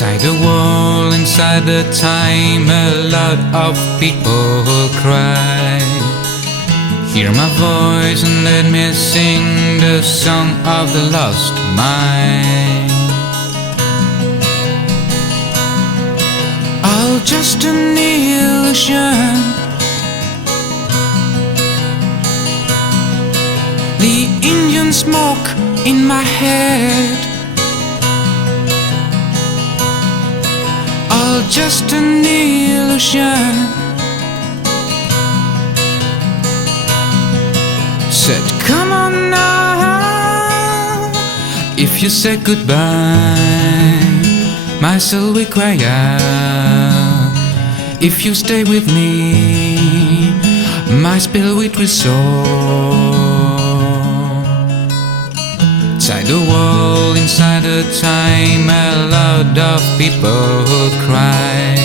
Inside the wall, inside the time, a lot of people cry. Hear my voice and let me sing the song of the lost mind. All just an illusion. The Indian smoke in my head. All just an illusion. Said, come on now. If you say goodbye, my soul will cry out. If you stay with me, my spirit will soar. Inside the wall, inside the time, a lot of people cry.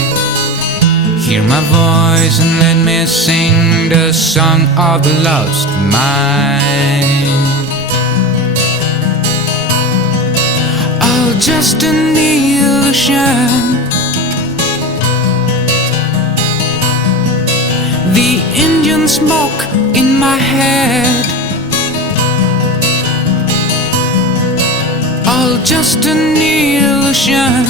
Hear my voice and let me sing the song of the lost mind. All just an illusion. The Indian smoke in my head. All just an illusion.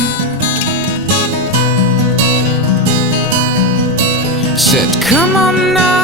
Said, come on now.